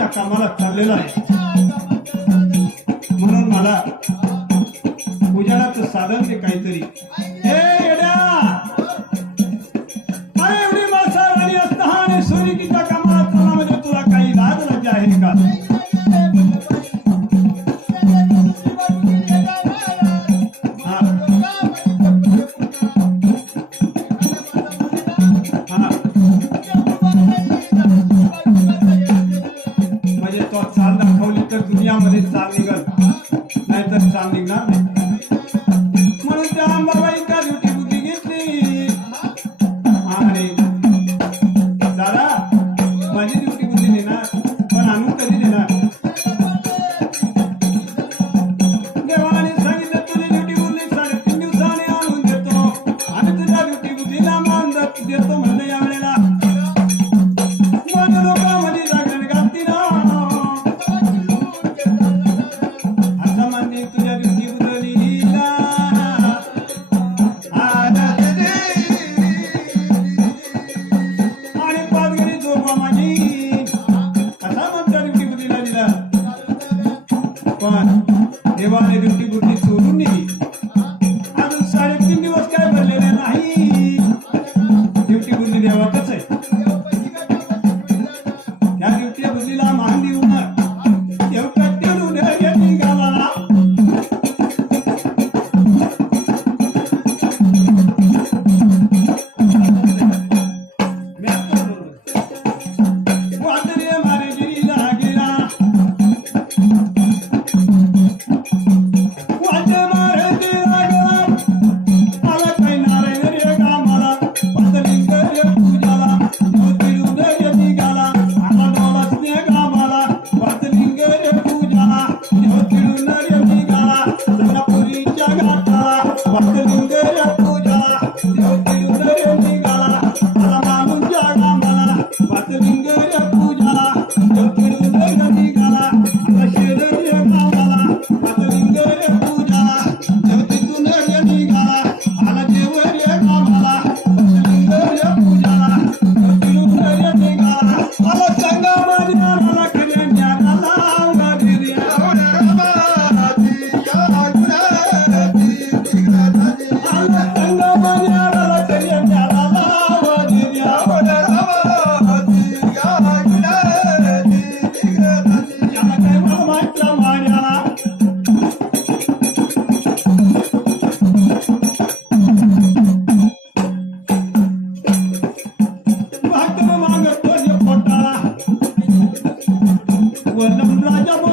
त्या कामाला चाललेला आहे. म्हणून मला पूजनाचं साधन ते काहीतरी நின்ற recuerda un rayo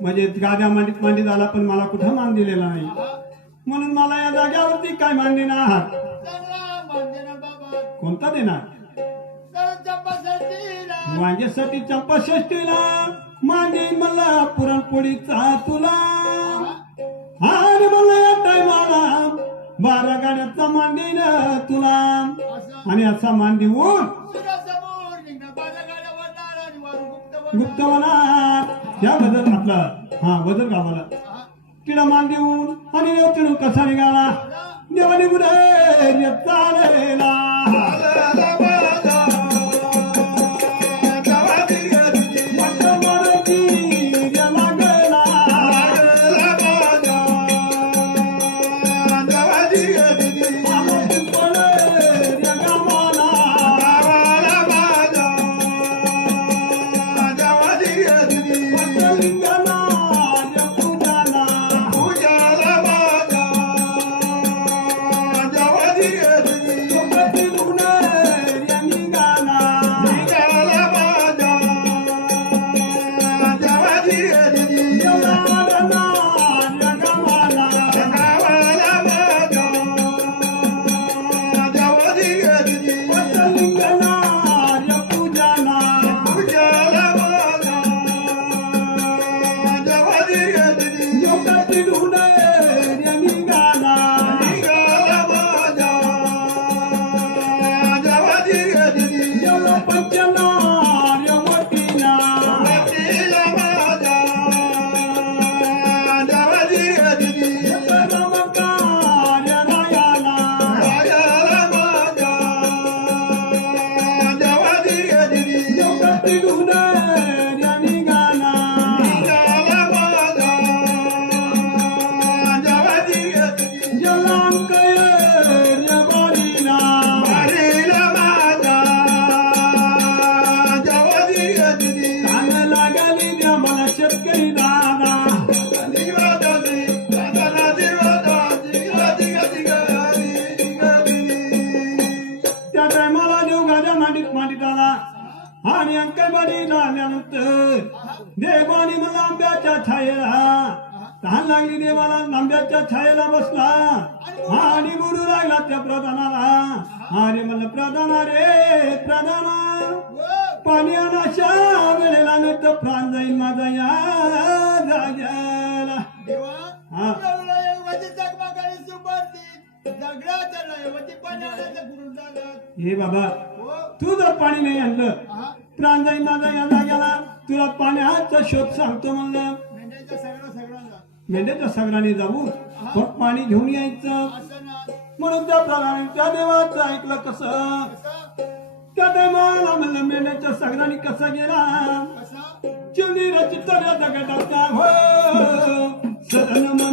म्हणजे गाद्या मांडीत मांडीत आला पण मला कुठं मान दिलेला नाही. म्हणून मला या जाग्यावरती काय मान देणार आहात? कोणता देणार? माझ्यासाठी चंपाषष्टीला मागे मला पुरणपोळीचा तुला. मला या टायमाला बारा गाड्याचा मान देणार तुला. आणि असा मान देऊन गुप्तवनात या वजन घातलं हा वजन गावाला. तिला मान देऊन आणि तिळू कसा निघाला? देवा निघून चालेला तहान लागली देवाला नांब्याच्या छायेला बसला. हा आणि बोलू लागला त्या प्रधानाला. आणि मला प्रधान रे प्रधाना पाणी अनाशा वेळेला नाही तर प्राण जाईल माझा या जाग्याला हा. हे बाबा तू जर पाणी नाही आणलं प्राण जाईल माझा या जाग्याला तुला पाण्याचा शोध सांगतो म्हणलं. मेंढ्याच्या सगळ्यांनी जाऊ पण पाणी घेऊन यायचं. म्हणून त्या प्रमाणे त्या देवाचं ऐकलं कसं? त्या देवाला म्हणलं मेंढ्याच्या सगळ्यांनी कसा गेला? चिंदीर चित्तऱ्या दगडाचा हो सदन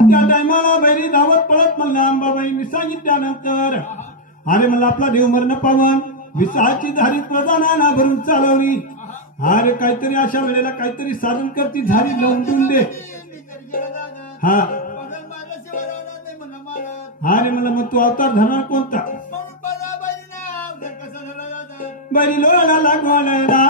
त्या टायमाला बहिणी धावत पळत म्हणलं अंबाबाईंनी सांगितल्यानंतर. अरे मला आपला देव मरण पावन विसाची धारी प्रधाना भरून चालवली. अरे काहीतरी अशा वेळेला काहीतरी साधन करती झारी लवडून दे. हा. अरे मला मग तू अवतार धरणार कोणता? बैरी लोळाला लागवायला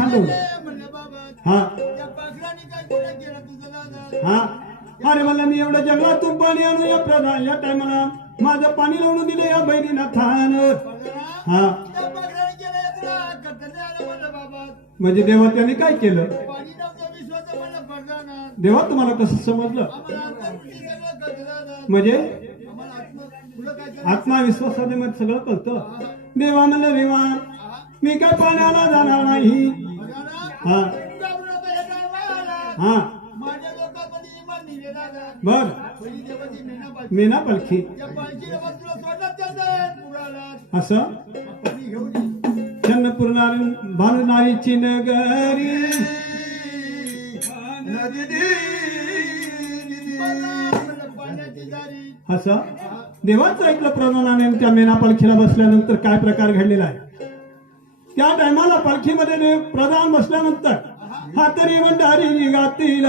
सांडवलं हा. हा. अरे मला मी एवढ्या जंगलातून पाणी आणू या प्रधान या टायमाला माझं पाणी लावून दिले या बहिणीला थान. हा. म्हणजे देवा त्याने काय केलं? देवा तुम्हाला कसं समजलं? म्हणजे? आत्मविश्वासाने मग सगळं कळतं. देवा म्हणलं देवा मी काय पाण्याला जाणार नाही? हा. हा. बर. मीना पालखी. असं? चन्नपूर भानुनारीची नगरी. असं? देवाचं ऐकलं प्रमाणाने त्या मेना पालखीला बसल्यानंतर काय प्रकार घडलेला आहे? त्या टायमाला पालखीमध्ये प्रधान बसल्यानंतर हातरी भंडारी निघातील